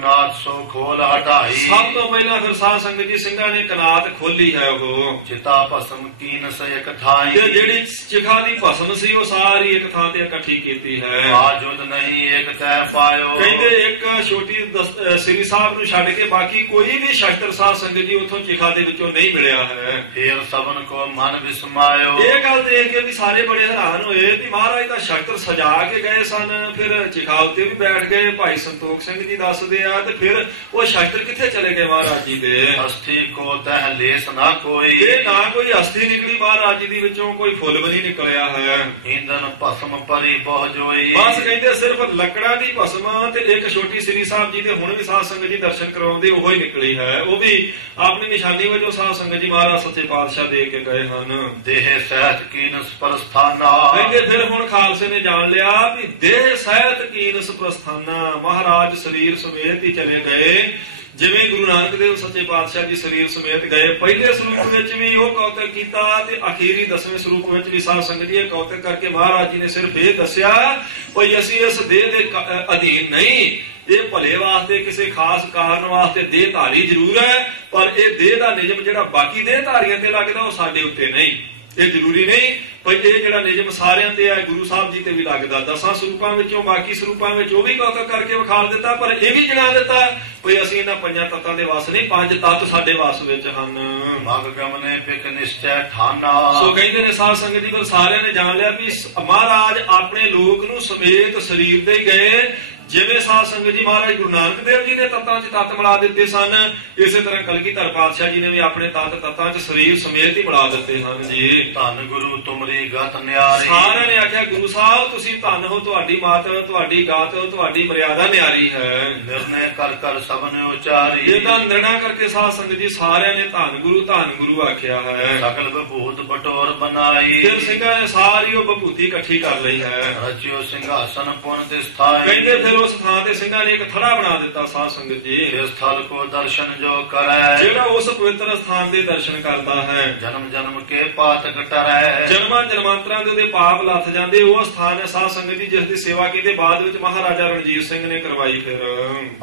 कनात सो खोल हटाई। सब तो पहला फिर साध संगत जी ਸਿੰਘਾਂ ने कनात खोली है वो। चिता भस्म कीन से एक ठाई। ते जेड़ी चिखा दी भस्म सी वो सारी एक थां ते इकट्ठी कीती है। आजुद नहीं एक तय पायो। कहते एक छोटी श्री साहब ਨੂੰ ਛੱਡ ਕੇ ਬਾਕੀ ਕੋਈ ਵੀ ਸ਼ਸਤਰ ਸਾਧ ਸੰਗਤ ਜੀ ਉਥੋਂ ਚਿਖਾ ਦੇ ਵਿੱਚੋਂ ਨਹੀਂ ਮਿਲਿਆ ਹੈ। ਫਿਰ ਸਭਨ ਕੋ ਮਨ ਵਿਸਮਾਇਓ। ਇਹ ਗੱਲ ਦੇਖ ਕੇ ਵੀ ਸਾਰੇ ਬੜੇ ਹੈਰਾਨ ਹੋਏ ਕਿ ਮਹਾਰਾਜ ਦਾ ਸ਼ਸਤਰ ਸਜਾ ਕੇ ਗਏ ਸਨ, ਫਿਰ ਚਿਖਾ ਉੱਤੇ ਵੀ ਬੈਠ ਗਏ। ਭਾਈ ਸੰਤੋਖ ਸਿੰਘ ਜੀ ਦੱਸਦੇ ਆ ਤੇ ਫਿਰ ਉਹ ਸ਼ਸਤਰ ਕਿੱਥੇ ਚਲੇ ਗਏ ਮਹਾਰਾਜ ਜੀ ਦੇ? ਅਸਥੀ ਕੋ ਤਹ ਲੇਸ ਨਾ ਕੋਈ। ਇਹ ਨਾ ਕੋਈ ਅਸਥੀ ਨਿਕਲੀ ਮਹਾਰਾਜ ਜੀ ਦੀ ਵਿੱਚੋਂ, ਕੋਈ ਫੁੱਲ ਵੀ ਨਹੀਂ ਨਿਕਲਿਆ ਹੈ। ਇੰਦਨ ਭਸਮ ਪਰੀ ਬਹੁ ਜੋਈ। ਬਸ ਕਹਿੰਦੇ ਸਿਰਫ ਲੱਕੜਾਂ ਦੀ ਭਸਮ ਤੇ ਇੱਕ ਛੋਟੀ ਸ੍ਰੀ ਸਾਹਿਬ ਜੀ ਦੇ ਹੁਣ ਵੀ ਸਾਧ ਸੰਗਤ ਜੀ ਦਰਸ਼ਨ ਕਰਾਉਂਦੇ ਉਹ ਹੀ ਨਿਕਲੀ ਹੈ। ਉਹ ਵੀ ਆਪਣੀ ਨਿਸ਼ਾਨੀ ਵਜੋਂ ਸਾਧ ਸੰਗਤ ਜੀ ਮਹਾਰਾਜ ਸੱਚੇ ਪਾਤਸ਼ਾਹ ਦੇ ਕੇ ਗਏ ਹਨ। ਦੇਹ ਸਹਿਤ ਕੀਨਸ ਪ੍ਰਸਥਾਨਾ। ਕਹਿੰਦੇ ਫਿਰ ਹੁਣ ਖਾਲਸੇ ਨੇ ਜਾਣ ਲਿਆ ਵੀ ਦੇਹ ਸਹਿਤ ਕੀਨਸ ਪ੍ਰਸਥਾਨਾ, ਮਹਾਰਾਜ ਸਰੀਰ ਸਮੇਤ ਹੀ ਚਲੇ ਗਏ। ਜਿਵੇਂ ਗੁਰੂ ਨਾਨਕ ਦੇਵ ਸੱਚੇ ਪਾਤਸ਼ਾਹ ਜੀ ਸਰੀਰ ਸਮੇਤ ਗਏ, ਪਹਿਲੇ ਸਰੂਪ ਵਿੱਚ ਵੀ ਉਹ ਕੌਤਕ ਕੀਤਾ ਤੇ ਅਖੀਰੀ 10ਵੇਂ ਸਰੂਪ ਵਿੱਚ ਵੀ ਸਾਧ ਸੰਗਤ ਜੀ ਇਹ ਕੌਤਕ ਕਰਕੇ ਮਹਾਰਾਜ ਜੀ ਨੇ ਸਿਰਫ ਇਹ ਦੱਸਿਆ ਭਈ ਅਸੀਂ ਇਸ ਦੇਹ ਦੇ ਅਧੀਨ ਨਹੀਂ, ਇਹ ਭਲੇ ਵਾਸਤੇ ਕਿਸੇ ਖਾਸ ਕਾਰਨ ਵਾਸਤੇ ਦੇਹ ਧਾਰੀ ਜ਼ਰੂਰ ਹੈ, ਪਰ ਇਹ ਦੇਹ ਦਾ ਨਿਯਮ ਜਿਹੜਾ ਬਾਕੀ ਦੇਹ ਧਾਰੀਆਂ ਤੇ ਲੱਗਦਾ ਉਹ ਸਾਡੇ ਉੱਤੇ ਨਹੀਂ। ਇਹ ਜ਼ਰੂਰੀ ਨਹੀਂ ਭਈ ਇਹ ਜਿਹੜਾ ਨਿਯਮ ਸਾਰਿਆਂ ਤੇ ਹੈ, ਗੁਰੂ ਸਾਹਿਬ ਜੀ ਤੇ ਵੀ ਲੱਗਦਾ। 10 ਸਰੂਪਾਂ ਵਿੱਚੋਂ ਬਾਕੀ ਸਰੂਪਾਂ ਵਿੱਚ ਉਹ ਵੀ ਕੌਤਕ ਕਰਕੇ ਵਿਖਾਲ ਦਿੱਤਾ, ਪਰ ਇਹ ਵੀ ਜਣਾ ਦਿੱਤਾ ਭਈ ਅਸੀਂ ਇਹਨਾਂ 5 ਤੱਤਾਂ ਦੇ ਵਸ ਨਹੀਂ, 5 ਤੱਤ ਸਾਡੇ ਵਸ ਵਿੱਚ ਹਨ। ਮਗ ਗਮਨੇ ਪਿਕ ਨਿਸ਼ਚੈ ਠਾਨਾ। ਸੋ ਕਹਿੰਦੇ ਨੇ ਸਾਧ ਸੰਗਤ ਜੀ ਫਿਰ ਸਾਰਿਆਂ ਨੇ ਜਾਣ ਲਿਆ ਵੀ ਮਹਾਰਾਜ ਆਪਣੇ ਲੋਕ ਨੂੰ ਸਮੇਤ ਸਰੀਰ ਦੇ ਗਏ। ਜਿਵੇਂ ਸਾਧ ਸੰਗਤ ਜੀ ਮਹਾਰਾਜ ਗੁਰੂ ਨਾਨਕ ਦੇਵ ਜੀ ਨੇ ਤੱਤਾਂ 'ਚ ਤੱਤ ਮਿਲਾ ਦਿੱਤੇ ਸਨ, ਇਸੇ ਤਰ੍ਹਾਂ ਕਲਗੀਧਰ ਪਾਤਸ਼ਾਹ ਜੀ ਨੇ ਵੀ ਆਪਣੇ ਤੱਤਾਂ 'ਚ ਸਰੀਰ ਸਮੇਤ ਹੀ ਮਿਲਾ ਦਿੱਤੇ ਹਨ ਜੀ। ਧੰਨ ਗੁਰੂ ਤੁਮਰੀ ਗਤ ਨਿਆਰੀ। ਸਾਰਿਆਂ ਨੇ ਆਖਿਆ ਗੁਰੂ ਸਾਹਿਬ ਤੁਸੀਂ ਧੰਨ ਹੋ, ਤੁਹਾਡੀ ਮਾਤ, ਤੁਹਾਡੀ ਗਾਤ, ਤੁਹਾਡੀ ਮਰਿਆਦਾ ਨਿਆਰੀ ਹੈ। ਨਿਰਣੈ ਕਰ ਕਰ ਸਭਨ ਉਚਾਰੀ। ਇਹ ਤਾਂ ਨਿਰਣਾ ਕਰਕੇ ਸਾਧ ਸੰਗਤ ਜੀ ਸਾਰਿਆਂ ਨੇ ਧੰਨ ਗੁਰੂ ਆਖਿਆ ਹੈ। ਸਕਲ ਵਿਭੂਤ ਬਟੋਰ ਬਣਾਈ। ਫਿਰ ਸਿੰਘਾਂ ਨੇ ਸਾਰੀ ਉਹ ਵਿਭੂਤੀ ਇਕੱਠੀ ਕਰ ਲਈ ਹੈ। ਰਚਿਓ ਸਿੰਘਾਸਨ ਪੁਨ ਤੇ ਸਥਾਈ। ਕਹਿੰਦੇ ਫਿਰ ਉਸ ਥਾਂ ਤੇ ਸਿੰਘਾਂ ਨੇ ਇੱਕ ਥੜਾ ਬਣਾ ਦਿੱਤਾ ਸਾਧ ਸੰਗਤ ਜੀ। ਇਸ ਥਲ ਕੋ ਦਰਸ਼ਨ ਜੋ ਕਰੈ। ਜਿਹੜਾ ਉਸ ਪਵਿੱਤਰ ਸਥਾਨ ਦੇ ਦਰਸ਼ਨ ਕਰਦਾ ਹੈ, ਜਨਮ ਜਨਮ ਕੇ ਪਾਤ ਕਟਰੈ। ਜਨਮਾਂ ਜਨਮਾਂਤਰਾਂ ਦੇ ਉਹਦੇ ਪਾਪ ਲੱਥ ਜਾਂਦੇ। ਉਹ ਸਥਾਨ ਹੈ ਸਾਧ ਸੰਗਤ ਜੀ ਜਿਸ ਦੀ ਸੇਵਾ ਕੀਤੀ ਬਾਅਦ ਵਿੱਚ ਮਹਾਰਾਜਾ ਰਣਜੀਤ ਸਿੰਘ ਨੇ ਕਰਵਾਈ। ਫਿਰ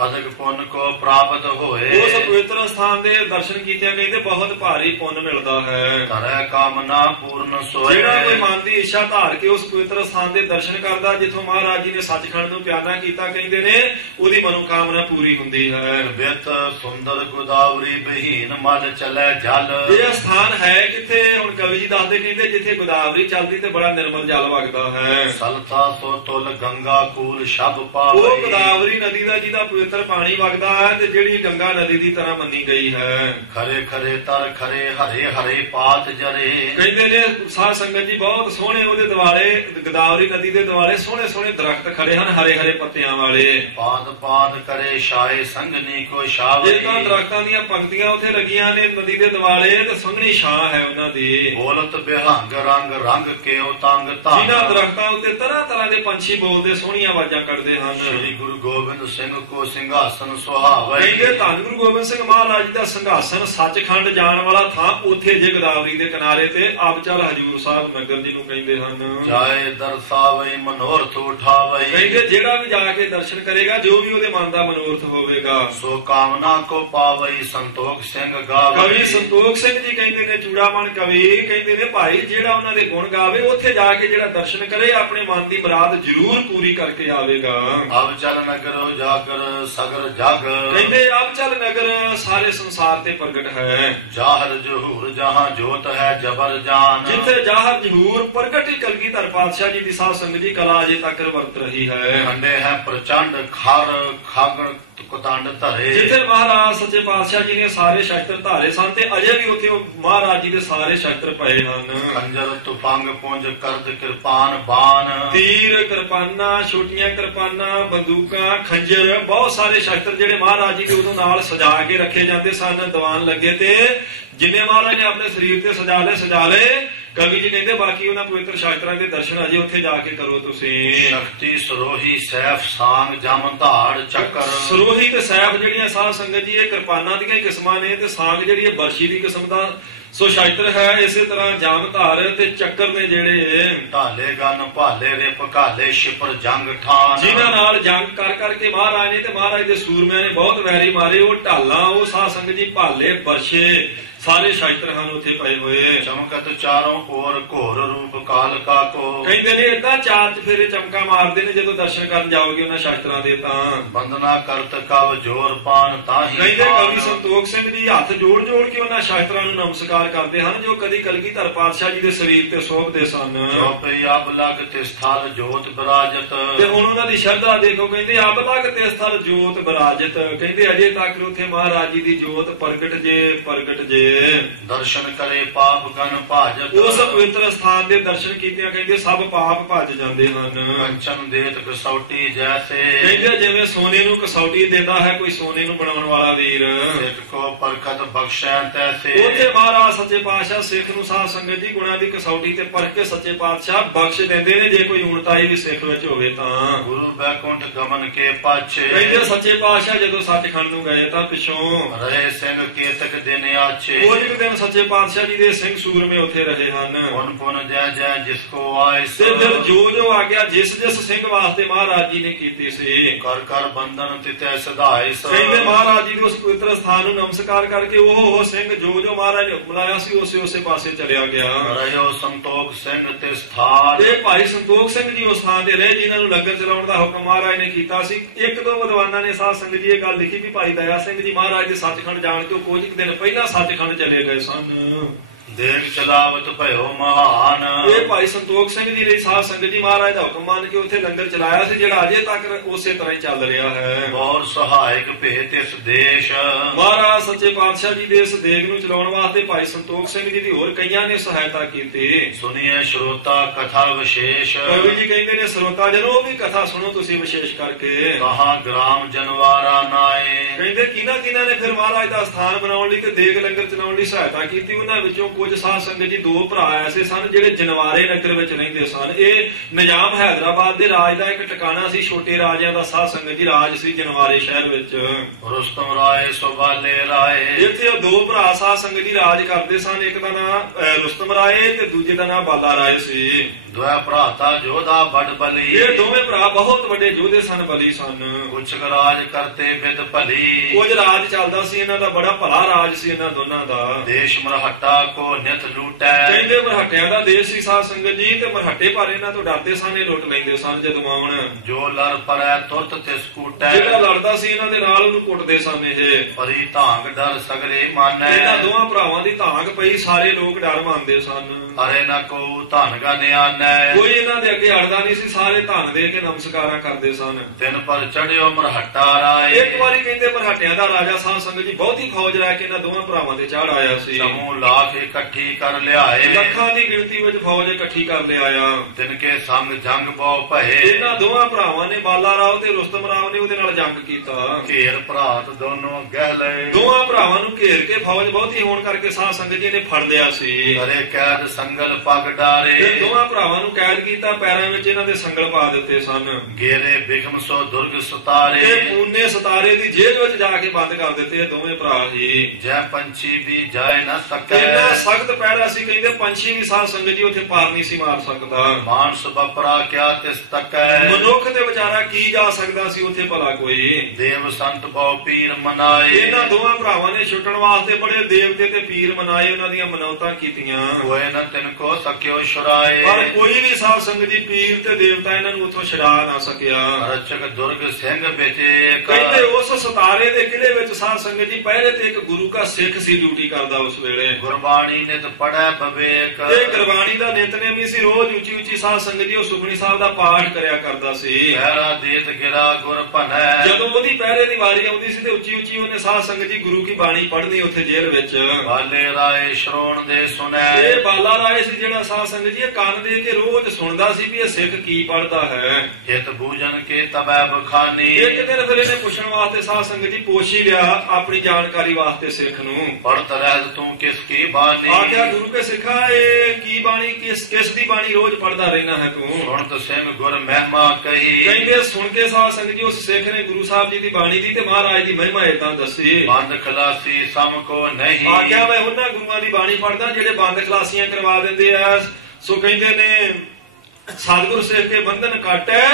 ਅਦਕ ਪੁੰਨ ਕੋ ਪ੍ਰਾਪਤ ਹੋਏ। ਉਸ ਪਵਿੱਤਰ ਸਥਾਨ ਦੇ ਦਰਸ਼ਨ ਕੀਤਿਆਂ ਕਹਿੰਦੇ ਬਹੁਤ ਭਾਰੀ ਪੁੰਨ ਮਿਲਦਾ ਹੈ। ਕਰੈ ਕਾਮਨਾ ਪੂਰਨ ਸੋਏ। ਜਿਹੜਾ ਕੋਈ ਮਨ ਦੀ ਇੱਛਾ ਧਾਰ ਕੇ ਉਸ ਪਵਿੱਤਰ ਸਥਾਨ ਦੇ ਦਰਸ਼ਨ ਕਰਦਾ, ਜਿੱਥੋਂ ਮਹਾਰਾਜ ਜੀ ਨੇ ਸੱਚਖੰਡ ਨੂੰ ਪਿਆਰਾ ਕੀਤਾ, ਕਹਿੰਦੇ ਨੇ ਉਹਦੀ ਮਨੋਕਾਮਨਾ ਪੂਰੀ ਹੁੰਦੀ ਹੈ। ਵਿਤ ਸੁੰਦਰ ਗੋਦਾਵਰੀ ਬਹੀਨ ਮਲ ਚਲੇ ਜਲ। ਇਹ ਸਥਾਨ ਹੈ ਕਿੱਥੇ? ਹੁਣ ਕਵੀ ਜੀ ਦੱਸਦੇ ਕਹਿੰਦੇ ਜਿੱਥੇ ਗੋਦਾਵਰੀ ਚੱਲਦੀ ਤੇ ਬੜਾ ਨਿਰਮਲ ਜਲ ਵਗਦਾ ਹੈ। ਸਲਤਾ ਸੋ ਤੁਲ ਗੰਗਾ ਕੂਲ ਸ਼ਬ ਪਾਵਈ। ਉਹ ਗੋਦਾਵਰੀ ਨਦੀ ਦਾ ਜਿਹਦਾ ਪਵਿੱਤਰ ਪਾਣੀ ਵਗਦਾ ਹੈ ਤੇ ਜਿਹੜੀ ਗੰਗਾ ਨਦੀ ਦੀ ਤਰ੍ਹਾਂ ਮੰਨੀ ਗਈ ਹੈ। ਖਰੇ ਖਰੇ ਤਰ ਖਰੇ ਹਰੇ ਹਰੇ ਪਾਤ ਜਰੇ। ਕਹਿੰਦੇ ਨੇ ਸਾਧ ਸੰਗਤ ਜੀ ਬਹੁਤ ਸੋਹਣੇ ਉਹਦੇ ਦੁਆਲੇ, ਗੋਦਾਵਰੀ ਨਦੀ ਦੇ ਦੁਆਲੇ ਸੋਹਣੇ ਸੋਹਣੇ ਦਰਖਤ ਖੜੇ ਹਨ ਹਰੇ ਹਰੇ ਪੱਤਿਆਂ ਵਾਲੇ। ਪਾਦ ਪਾਦ ਕਰੇ ਸ਼ਾਏ ਸੰਗਨੀ ਕੋ ਸ਼ਾਵਈ। ਇਹ ਤਾਂ ਦਰਖਤਾਂ ਦੀਆਂ ਪੰਕਤੀਆਂ ਉੱਥੇ ਲੱਗੀਆਂ ਨੇ ਨਦੀ ਦੇ ਦੁਆਲੇ ਤੇ ਸੰਘਣੀ ਛਾਂ ਹੈ ਉਹਨਾਂ ਦੀ। ਬੋਲਤ ਬਿਹੰਗ ਰੰਗ ਰੰਗ ਕਿਉ ਤੰਗ ਧਾਰ। ਜਿਨ੍ਹਾਂ ਦਰਖਤਾਂ ਉੱਤੇ ਤਰ੍ਹਾਂ ਤਰ੍ਹਾਂ ਦੇ ਪੰਛੀ ਬੋਲਦੇ ਸੋਹਣੀਆਂ ਆਵਾਜ਼ਾਂ ਕੱਢਦੇ ਹਨ। ਸ੍ਰੀ ਗੁਰੂ ਗੋਬਿੰਦ ਸਿੰਘ ਕੋ ਸਿੰਘਾਸਨ ਸੁਹਾਵਈ। ਕਹਿੰਦੇ ਧੰਨ ਗੁਰੂ ਗੋਬਿੰਦ ਸਿੰਘ ਮਹਾਰਾਜ ਜੀ ਦਾ ਸਿੰਘਾਸਨ ਸੱਚਖੰਡ ਜਾਣ ਵਾਲਾ ਥਾਂ ਉੱਥੇ ਜੇ ਗੋਦਾਵਰੀ ਦੇ ਕਿਨਾਰੇ ਤੇ ਅਬਚਲ ਹਜੂਰ ਸਾਹਿਬ ਨਗਰ ਜੀ ਨੂੰ ਕਹਿੰਦੇ ਹਨ। ਜਾਏ ਦਰਸਾਵਈ ਮਨੋਰਥ ਉਠਾਵਈ। ਕਹਿੰਦੇ ਜਿਹੜਾ ਵੀ ਜਾ ਕੇ ਦਰਸ਼ਨ ਕਰੇਗਾ ਜੋ ਵੀ ਉਹਦੇ ਮਨ ਦਾ ਮਨੋਰਥ ਹੋਵੇਗਾ। ਸੋ ਕਾਮਨਾ ਕੋ ਪਾਵਈ ਸੰਤੋਖ ਸਿੰਘ ਗਾਵਈ। ਕਵੀ ਸੰਤੋਖ ਸਿੰਘ ਜੀ ਕਹਿੰਦੇ ਨੇ ਚੂੜਾਮਣ ਕਵੀ ਕਹਿੰਦੇ ਨੇ ਭਾਈ ਜਿਹੜਾ ਉਹਨਾਂ ਦੇ ਗੁਣ ਗਾਵੇ ਉੱਥੇ ਜਾ ਕੇ ਜਿਹੜਾ ਦਰਸ਼ਨ ਕਰੇ ਆਪਣੇ ਮਨ ਦੀ ਮੁਰਾਦ ਜ਼ਰੂਰ ਪੂਰੀ ਕਰਕੇ ਆਵੇਗਾ। ਅਬਚਲ ਨਗਰੋ ਜਾਗਰ ਸਗਰ ਜਗ। ਕਹਿੰਦੇ ਅਬਚਲ ਨਗਰ ਸਾਰੇ ਸੰਸਾਰ ਤੇ ਪ੍ਰਗਟ ਹੈ। ਜਾਹਰ ਜਹੂਰ ਜਹਾਂ ਜੋਤ ਹੈ ਜਬਰ ਜਾਨ। ਜਿੱਥੇ ਜਾਹਰ ਜਹੂਰ ਪ੍ਰਗਟ ਹੀ ਕਲਗੀਧਰ ਪਾਤਸ਼ਾਹ ਜੀ ਦੀ ਸਾਧ ਸੰਗਤ ਦੀ ਕਲਾ ਅਜੇ ਤੱਕ ਵਰਤ ਰਹੀ ਹੈ। ਖੰਡੇ ਹੈ ਪ੍ਰਚੰਡ ਖਰ ਖਾਗਣ ਕੁਤੰਡ ਧਰੇ। ਜਿੱਥੇ ਮਹਾਰਾਜ ਸੱਚੇ ਪਾਤਸ਼ਾਹ ਜੀ ਨੇ ਸਾਰੇ ਸ਼ਸਤਰ ਧਾਰੇ ਸਨ ਤੇ ਅਜੇ ਵੀ ਉੱਥੇ ਮਹਾਰਾਜ ਜੀ ਦੇ ਸਾਰੇ ਸ਼ਸਤਰ ਪਏ ਹਨ। ਖੰਜਰ ਤੁਪੰਗ ਪੁੰਜ ਕਰਦ ਕਿਰਪਾਨ ਬਾਨ। ਤੀਰ ਕਿਰਪਾਨਾਂ, ਛੋਟੀਆਂ ਕਿਰਪਾਨਾਂ, ਬੰਦੂਕਾਂ, ਖੰਜਰ, ਬਹੁਤ ਸਾਰੇ ਸ਼ਸਤਰ ਜਿਹੜੇ ਮਹਾਰਾਜ ਜੀ ਦੇ ਉਦੋਂ ਨਾਲ ਸਜਾ ਕੇ ਰੱਖੇ ਜਾਂਦੇ ਸਨ। ਦੀਵਾਨ ਲੱਗੇ ਤੇ ਜਿੰਨੇ ਮਹਾਰਾਜ ਨੇ ਆਪਣੇ ਸਰੀਰ ਤੇ ਸਜਾ ਲਏ। ਕਵੀ ਜੀ ਕਹਿੰਦੇ ਬਾਕੀ ਉਹਨਾਂ ਪਵਿੱਤਰ ਸ਼ਾਸਤਰਾਂ ਦੇ ਦਰਸ਼ਨ ਅਜੇ ਉੱਥੇ ਜਾ ਕੇ ਕਰੋ ਤੁਸੀਂ। ਸ਼ਕਤੀ ਸਰੋਹੀ ਸੈਫ ਸਾਂਗ ਜਮ ਧਾੜ ਚੱਕਰ। ਸਰੋਹੀ ਤੇ ਸੈਫ ਜਿਹੜੀਆਂ ਸਾਧ ਸੰਗਤ ਜੀ ਇਹ ਕਿਰਪਾਨਾਂ ਦੀਆਂ ਕਿਸਮਾਂ ਨੇ ਤੇ ਸਾਂਗ ਜਿਹੜੀ ਹੈ ਬਰਸ਼ੀ ਦੀ ਕਿਸਮ ਦਾ ਸੋ ਸ਼ਾਇਤਰ ਹੈ। ਇਸੇ ਤਰ੍ਹਾਂ ਜਾਮਧਾਰ ਤੇ ਚੱਕਰ ਨੇ ਜਿਹੜੇ ਢਾਲੇ ਗਨ ਭਾਲੇ ਰੇ ਪਕਾਲੇ ਸ਼ਿਪਰ ਜੰਗ ਠਾਨ, ਜਿਨ੍ਹਾਂ ਨਾਲ ਜੰਗ ਕਰ ਕਰਕੇ ਮਹਾਰਾਜ ਨੇ ਤੇ ਮਹਾਰਾਜ ਦੇ ਸੂਰਮਿਆਂ ਨੇ ਬਹੁਤ ਵੈਰੀ ਮਾਰੇ। ਉਹ ਢਾਲਾਂ, ਉਹ ਸਾਧ ਸੰਗਤ ਜੀ ਭਾਲੇ ਬਰਛੇ ਸਾਰੇ ਸ਼ਾਇਤਰ ਹਨ ਉੱਥੇ ਪਏ ਹੋਏ। ਚਮਕਤ ਚਾਰੋਂ ਔਰ ਘੋਰ ਰੂਪ ਕਾਲਕਾ ਕੋ, ਕਹਿੰਦੇ ਨੇ ਏਦਾਂ ਚਾਰ ਚਫੇਰੇ ਚਮਕਾ ਮਾਰਦੇ ਨੇ ਜਦੋਂ ਦਰਸ਼ਨ ਕਰਨ ਜਾਓਗੇ ਉਹਨਾਂ ਸ਼ਾਸਤਰਾਂ ਦੇ। ਤਾਂ ਬੰਦਨਾ ਕਰਤ ਕਵ ਜੋਰ ਪਾਨ ਤਾਹੀ, ਕਹਿੰਦੇ ਕਵੀ ਸੰਤੋਖ ਸਿੰਘ ਜੀ ਹੱਥ ਜੋੜ ਜੋੜ ਕੇ ਉਹਨਾਂ ਸ਼ਾਸਤਰਾਂ ਨੂੰ ਨਮਸਕਾਰ ਕਰਦੇ ਹਨ ਜੋ ਕਦੀ ਕਲਗੀਧਰ ਪਾਤਸ਼ਾਹ ਜੀ ਦੇ ਸਰੀਰ ਤੇ ਸੋਭਦੇ ਸਨ। ਚੌਪਈ ਅਬ ਲਗ ਤੇ ਸਥਲ ਜੋਤ ਬਰਾਜਤ, ਤੇ ਹੁਣ ਉਹਨਾਂ ਦੀ ਸ਼ਰਧਾ ਦੇਖੋ। ਕਹਿੰਦੇ ਅਬ ਲਗ ਤੇ ਸਥਲ ਜੋਤ ਬਰਾਜਤ, ਕਹਿੰਦੇ ਅਜੇ ਤੱਕ ਉੱਥੇ ਮਹਾਰਾਜ ਜੀ ਦੀ ਜੋਤ ਪ੍ਰਗਟ ਜੇ ਦਰਸ਼ਨ ਕਰੇ ਪਾਪ ਗਨ ਭਾਜਤ, ਉਸ ਪਵਿੱਤਰ ਸਥਾਨ ਦੇ ਦਰਸ਼ਨ ਕੀਤਿਆਂ ਕਹਿੰਦੇ ਸਭ ਪਾਪ ਭੱਜ ਜਾਂਦੇ ਹਨ। ਕੰਚਨ ਦੇਤ ਕਸੌਟੀ ਜੈਸੇ, ਕਹਿੰਦੇ ਜਿਵੇਂ ਸੋਨੇ ਨੂੰ ਕਸੌਟੀ ਦਿੰਦਾ ਹੈ ਕੋਈ ਸੋਨੇ ਨੂੰ ਬਣਾਉਣ ਵਾਲਾ ਵੀਰ, ਸਿੱਖ ਕੋ ਪਰਖਤ ਬਖਸ਼ੈ ਤੈਸੇ, ਉਹਦੇ ਮਹਾਰਾਜ ਸੱਚੇ ਪਾਤਸ਼ਾਹ ਸਿੱਖ ਨੂੰ ਸਾਧ ਸੰਗਤ ਜੀ ਗੁਣਾਂ ਦੀ ਕਸੌਟੀ ਤੇ ਪਰਖ ਕੇ ਸੱਚੇ ਪਾਤਸ਼ਾਹ ਬਖਸ਼ ਦਿੰਦੇ ਨੇ ਜੇ ਕੋਈ ਊਣਤਾਈ ਵੀ ਸਿੱਖ ਵਿੱਚ ਹੋਵੇ ਤਾਂ। ਗੁਰੂ ਬੈਕੁੰਠ ਗਮਨ ਕੇ ਪਾਛੇ, ਕਹਿੰਦੇ ਸੱਚੇ ਪਾਤਸ਼ਾਹ ਜਦੋਂ ਸੱਚਖੰਡ ਨੂੰ ਗਏ ਤਾਂ ਪਿੱਛੋਂ ਰਹੇ ਸਿੰਘ ਕੇਤਕ ਦਿਨ ਆਛੇ, ਕੁਝ ਕੁ ਦਿਨ ਸੱਚੇ ਪਾਤਸ਼ਾਹ ਜੀ ਦੇ ਸਿੰਘ ਸੂਰਮੇ ਉੱਥੇ ਰਹੇ ਹਨ। ਪੁਨ ਪੁਨ ਜੈ ਜੈ ਜਿਸ ਕੋ ਆਇਸ, ਤੇ ਫਿਰ ਜੋ ਆਗਿਆ ਜਿਸ ਸਿੰਘ ਵਾਸਤੇ ਮਹਾਰਾਜ ਜੀ ਨੇ ਕੀਤੀ ਸੀ, ਕਰ ਕਰ ਬੰਧਨ ਤਿਤੈ ਸਦਾਇਸ, ਕਹਿੰਦੇ ਮਹਾਰਾਜ ਜੀ ਦੇ ਉਸ ਪਵਿੱਤਰ ਸਥਾਨ ਨੂੰ ਨਮਸਕਾਰ ਕਰਕੇ ਉਹ ਸਿੰਘ ਜੋ ਮਹਾਰਾਜ ਨੇ ਹੁਕਮ ਲਾਇਆ ਸੀ ਉਸੇ ਪਾਸੇ ਚਲਿਆ ਗਿਆ। ਰਹਿਓ ਸੰਤੋਖ ਸਿੰਘ ਤੇ ਸਥਾਨ, ਇਹ ਭਾਈ ਸੰਤੋਖ ਸਿੰਘ ਜੀ ਉਸ ਥਾਂ ਤੇ ਰਹੇ ਜਿਨ੍ਹਾਂ ਨੂੰ ਲੰਗਰ ਚਲਾਉਣ ਦਾ ਹੁਕਮ ਮਹਾਰਾਜ ਨੇ ਕੀਤਾ ਸੀ। ਇੱਕ ਦੋ ਵਿਦਵਾਨਾਂ ਨੇ ਸਾਧ ਸੰਗਤ ਜੀ ਇਹ ਗੱਲ ਲਿਖੀ ਵੀ ਭਾਈ ਦਇਆ ਸਿੰਘ ਜੀ ਮਹਾਰਾਜ ਦੇ ਸੱਚਖੰਡ ਜਾਣ ਤੋਂ ਕੁਝ ਦਿਨ ਪਹਿਲਾਂ ਸੱਚਖੰਡ ਚਲੇ ਗਏ ਸਨ। ਦੇਖ ਚਲਾਵਤ ਭਇਓ ਮਹਾਨ, ਇਹ ਭਾਈ ਸੰਤੋਖ ਸਿੰਘ ਜੀ ਲਈ ਸਾਧ ਸੰਗਤ ਜੀ ਮਹਾਰਾਜ ਦਾ ਹੁਕਮ ਮੰਨ ਕੇ ਉੱਥੇ ਲੰਗਰ ਚਲਾਇਆ ਸੀ ਜਿਹੜਾ ਅਜੇ ਤੱਕ ਉਸੇ ਤਰ੍ਹਾਂ ਹੀ ਚੱਲ ਰਿਹਾ ਹੈ। ਬਹੁਤ ਸਹਾਇਕ ਭੇਤ ਇਸ ਦੇਸ਼, ਮਹਾਰਾਜ ਸੱਚੇ ਪਾਤਸ਼ਾਹ ਜੀ ਦੇ ਇਸ ਦੇਗ ਨੂੰ ਚਲਾਉਣ ਵਾਸਤੇ ਭਾਈ ਸੰਤੋਖ ਸਿੰਘ ਜੀ ਦੀ ਹੋਰ ਕਈਆਂ ਨੇ ਸਹਾਇਤਾ ਕੀਤੀ। ਸੁਣੀਏ ਸ਼ਰੋਤਾ ਕਥਾ ਵਿਸ਼ੇਸ਼, ਕਵੀ ਜੀ ਕਹਿੰਦੇ ਨੇ ਸਰੋਤਾ ਜਨੋ ਉਹ ਵੀ ਕਥਾ ਸੁਣੋ ਤੁਸੀਂ ਵਿਸ਼ੇਸ਼ ਕਰਕੇ। ਕਹਾ ਗ੍ਰਾਮ ਜਨਵਾਰਾ ਨਾਏ, ਕਹਿੰਦੇ ਕਿਹਨਾਂ ਨੇ ਫਿਰ ਮਹਾਰਾਜ ਦਾ ਸਥਾਨ ਬਣਾਉਣ ਲਈ ਤੇ ਦੇਗ ਲੰਗਰ ਚਲਾਉਣ ਲਈ ਸਹਾਇਤਾ ਕੀਤੀ। ਉਹਨਾਂ ਵਿੱਚੋਂ ਕੁਝ ਸਾਧ ਸੰਗਤ ਜੀ ਦੋ ਭਰਾ ਐਸੇ ਸਨ ਜਿਹੜੇ ਜਨਵਾਰੇ ਨਗਰ ਵਿੱਚ ਰਹਿੰਦੇ ਸਨ। ਇਹ ਨਿਜ਼ਾਮ ਹੈਦਰਾਬਾਦ ਦੇ ਰਾਜ ਦਾ ਇੱਕ ਟਿਕਾਣਾ ਸੀ, ਛੋਟੇ ਰਾਜਿਆਂ ਦਾ ਸਾਧ ਸੰਗਤ ਜੀ ਰਾਜ ਸੀ ਜਨਵਾਰੇ ਸ਼ਹਿਰ ਵਿੱਚ। ਰੁਸਤਮ ਰਾਏ ਸੁਬਾਲੇ ਰਾਏ, ਇੱਥੇ ਉਹ ਦੋ ਭਰਾ ਸਾਧ ਸੰਗਤ ਜੀ ਰਾਜ ਕਰਦੇ ਸਨ। ਇੱਕ ਦਾ ਨਾਮ ਰੁਸਤਮ ਰਾਏ ਤੇ ਦੂਜੇ ਦਾ ਨਾਮ ਬਾਲਾ ਰਾਏ ਸੀ। ਦੋਇ ਭਰਾਤਾ ਜੋਧਾ ਬੜ ਬਲੀ, ਇਹ ਦੋਵੇਂ ਭਰਾ ਬਹੁਤ ਵੱਡੇ ਯੋਧੇ ਸਨ, ਬਲੀ ਸਨ। ਕੁਛ ਰਾਜ ਕਰਤੇ ਵਿਦ ਭਲੀ, ਕੁਝ ਰਾਜ ਚੱਲਦਾ ਸੀ ਇਹਨਾਂ ਦਾ, ਬੜਾ ਭਲਾ ਰਾਜ ਸੀ ਇਹਨਾਂ ਦੋਨਾਂ ਦਾ। ਦੇਸ਼ ਮਰਹੱਟਾ ਕੋ ਨਿਤ ਲੂਟੈ, ਕਹਿੰਦੇ ਮਰਹੱਟਿਆਂ ਦਾ ਦੇਸ਼ ਸੀ ਸਾਧ ਸੰਗਤ ਜੀ ਤੇ ਮਰਹੱਟੇ ਪਰ ਇਹਨਾਂ ਤੋਂ ਡਰਦੇ ਸਨ, ਇਹ ਲੁੱਟ ਲੈਂਦੇ ਸਨ ਜਦੋਂ ਆਉਣ। ਜੋ ਲੜ ਪਰੈ ਤੁਰਤ ਤੇ ਸਕੂਟੈ, ਜਿਹੜਾ ਲੜਦਾ ਸੀ ਇਹਨਾਂ ਦੇ ਨਾਲ ਉਹਨੂੰ ਕੁੱਟਦੇ ਸਨ। ਇਹ ਪਰੀ ਧਾਂਗ ਡਰ ਸਗਰੇ ਮਾਨੈ, ਇਹਨਾਂ ਦੋਵਾਂ ਭਰਾਵਾਂ ਦੀ ਧਾਂਗ ਪਈ, ਸਾਰੇ ਲੋਕ ਡਰ ਮੰਨਦੇ ਸਨ। ਹਰੇ ਨਾ ਕੋ ਧਨ ਗਾ ਨਿਆਨੈ, ਕੋਈ ਇਹਨਾਂ ਦੇ ਅੱਗੇ ਅੜਦਾ ਨਹੀਂ ਸੀ, ਸਾਰੇ ਧਨ ਦੇ ਕੇ ਨਮਸਕਾਰਾਂ ਕਰਦੇ ਸਨ। ਤਿੰਨ ਪਰ ਚੜਿਓ ਮਰਹੱਟਾ ਰਾਏ, ਇੱਕ ਵਾਰੀ ਕਹਿੰਦੇ ਮਰਹੱਟਿਆਂ ਦਾ ਰਾਜਾ ਸਾਧ ਸੰਗਤ ਜੀ ਬਹੁਤੀ ਫੌਜ ਲੈ ਕੇ ਇਹਨਾਂ ਦੋਵਾਂ ਭਰਾਵਾਂ ਤੇ ਚੜ੍ਹ ਆਇਆ ਸੀ। ਸਮੂਹ ਲਾਖ ਇਕੱਠੀ ਕਰ ਲਿਆਏ, ਲੱਖਾਂ ਦੀ ਗਿਣਤੀ ਵਿੱਚ ਫੌਜ ਇਕੱਠੀ ਕਰ ਲਿਆਇਆ। ਤਿਨ ਕੇ ਸੰਗ ਜੰਗ ਬਹੁ ਭਏ, ਇਹਨਾਂ ਦੋਵਾਂ ਭਰਾਵਾਂ ਨੇ ਬਾਲਾ ਰਾਓ ਤੇ ਰੁਸਤਮ ਰਾਓ ਨੇ ਉਹਦੇ ਨਾਲ ਜੰਗ ਕੀਤਾ। ਘੇਰ ਭਰਾਤ ਦੋਨੋਂ ਗਹਿ ਲਏ, ਦੋਵਾਂ ਭਰਾਵਾਂ ਨੂੰ ਘੇਰ ਕੇ ਫੌਜ ਬਹੁਤੀ ਹੋਣ ਕਰਕੇ ਸਾਧ ਸੰਗਤ ਜੀ ਨੇ ਫੜ ਲਿਆ ਸੀ। ਹਰੇ ਕੈਦ ਸੰਗਲ ਪੱਗ ਡਾਰੇ, ਤੇ ਦੋਵਾਂ ਭਰਾਵਾਂ ਨੂੰ ਕੈਦ ਕੀਤਾ, ਪੈਰਾਂ ਵਿੱਚ ਇਹਨਾਂ ਦੇ ਸੰਗਲ ਪਾ ਦਿੱਤੇ ਸਨ। ਗੇਰੇ ਬਿਖਮ ਸੋ ਦੁਰਗ ਸਤਾਰੇ, ਤੇ ਪੂਨੇ ਸਤਾਰੇ ਦੀ ਜੇਲ੍ਹ ਵਿੱਚ ਜਾ ਕੇ ਬੰਦ ਕਰ ਦਿੱਤੇ ਇਹ ਦੋਵੇਂ ਭਰਾ ਹੀ। ਜੈ ਪੰਛੀ ਵੀ ਜਾਏ ਨਾ ਸਕੈ, ਇੰਨਾ ਸਖਤ ਪੈਰਾ ਸੀ ਕਹਿੰਦੇ ਪੰਛੀ ਵੀ ਸਾਧ ਸੰਗਤ ਜੀ ਉੱਥੇ ਪਾਰ ਨਹੀਂ ਸੀ ਮਾਰ ਸਕਦਾ। ਮਾਨਸ ਬਪਰਾ ਕਿਆ ਤਿਸ ਤਕੈ, ਮਨੁੱਖ ਤੇ ਵਿਚਾਰਾ ਕੀ ਜਾ ਸਕਦਾ ਸੀ ਉੱਥੇ ਭਲਾ ਕੋਈ। ਦੇਵ ਸੰਤ ਬਹੁ ਪੀਰ ਮਨਾਏ, ਇਹਨਾਂ ਦੋਵਾਂ ਭਰਾਵਾਂ ਨੇ ਛੁੱਟਣ ਵਾਸਤੇ ਬੜੇ ਦੇਵਤੇ ਤੇ ਪੀਰ ਮਨਾਏ, ਉਹਨਾਂ ਦੀਆਂ ਮਨੌਤਾਂ ਕੀਤੀਆਂ। ਹੋਏ ਨਾ ਤਿਨ ਕੋ ਸਕਿਓ ਛੁਰਾਏ, ਪਰ ਕੋਈ ਵੀ ਸਾਧ ਸੰਗਤ ਜੀ ਪੀਰ ਤੇ ਦੇਵਤਾ ਇਹਨਾਂ ਨੂੰ ਉੱਥੋਂ ਛੁਡਾ ਨਾ ਸਕਿਆ। ਰਚਕ ਦੁਰਗ ਸਿੰਘ ਵਿਚੇ, ਕਹਿੰਦੇ ਉਸ ਸਤਾਰੇ ਦੇ ਕਿਲੇ ਵਿੱਚ ਸਾਧ ਸੰਗਤ ਜੀ ਪਹਿਲੇ ਤੇ ਇੱਕ ਗੁਰੂ ਕਾ ਸਿੱਖ ਸੀ ਡਿਊਟੀ ਕਰਦਾ ਉਸ ਵੇਲੇ। ਗੁਰਬਾਣੀ ਨਿਤ ਪੜੈ ਬਵੇਕ, ਇਹ ਗੁਰਬਾਣੀ ਦਾ ਨਿਤਨੇਮ ਵੀ ਸੀ, ਰੋਜ਼ ਉੱਚੀ ਉੱਚੀ ਸਾਧ ਸੰਗਤ ਜੀ ਉਹ ਸੁਖਮਨੀ ਸਾਹਿਬ ਦਾ ਪਾਠ ਕਰਿਆ ਕਰਦਾ ਸੀ। ਪਹਿਰਾ ਦੇਤ ਗਿਰਾ ਗੁਰ ਭਨੈ, ਜਦੋਂ ਉਹਦੀ ਪਹਿਰੇ ਦੀ ਵਾਰੀ ਆਉਂਦੀ ਸੀ ਤੇ ਉੱਚੀ ਉੱਚੀ ਉਹਨੇ ਸਾਧ ਸੰਗਤ ਜੀ ਗੁਰੂ ਕੀ ਬਾਣੀ ਪੜ੍ਹਨੀ ਉੱਥੇ ਜੇਲ੍ਹ ਵਿੱਚ। ਬਾਲੇ ਰਾਏ ਸ਼ਰੋਣ ਦੇ ਸੁਨੈ, ਇਹ ਬਾਲਾ ਰਾਏ ਸੀ ਜਿਹੜਾ ਸਾਧ ਸੰਗਤ ਜੀ ਇਹ ਕੰਨ ਦੇ ਕੇ ਰੋਜ਼ ਸੁਣਦਾ ਸੀ ਵੀ ਇਹ ਸਿੱਖ ਕੀ ਪੜ੍ਹਦਾ ਹੈ। ਹਿਤ ਬੂਜਨ ਕੇ ਤਬੈ ਬਖਾਨੀ, ਇੱਕ ਦਿਨ ਫਿਰ ਇਹਨੇ ਪੁੱਛਣ ਵਾਸਤੇ ਸਾਧ ਸੰਗਤ ਸੰਗਤ ਜੀ ਪੁੱਛ ਹੀ ਲਿਆ ਆਪਣੀ ਜਾਣਕਾਰੀ ਵਾਸਤੇ ਸਿੱਖ ਨੂੰ। पढ़त रहत तू किसकी बानी, ਆਖਿਆ ਗੁਰੂ ਕੇ ਸਿੱਖਾ ਇਹ ਕੀ ਬਾਣੀ ਕਿਸ ਦੀ ਬਾਣੀ ਰੋਜ਼ ਪੜਦਾ ਰਹਿਣਾ ਹੈ ਤੂੰ। सुनत सिंह गुर महिमा कही, ਕਹਿੰਦੇ ਸੁਣ ਕੇ ਸਾਧ ਸੰਗਤ ਜੀ ਉਸ ਸਿੱਖ ਨੇ ਗੁਰੂ ਸਾਹਿਬ ਜੀ ਦੀ ਬਾਣੀ ਦੀ ਤੇ ਮਹਾਰਾਜ ਦੀ ਮਹਿਮਾ ਏਦਾਂ ਦੱਸੀ। बंद खलासी सम को नहीं, ਆਖਿਆ ਮੈਂ ਉਹਨਾਂ ਗੁਰੂਆਂ ਦੀ ਬਾਣੀ ਪੜਦਾ ਜਿਹੜੇ ਬੰਦ ਖਲਾਸੀਆਂ ਕਰਵਾ ਦਿੰਦੇ ਆ। ਸੋ ਕਹਿੰਦੇ ਨੇ ਸਤਿਗੁਰ ਸਿੱਖ ਕੇ ਬੰਧਨ ਕੱਟ ਹੈ,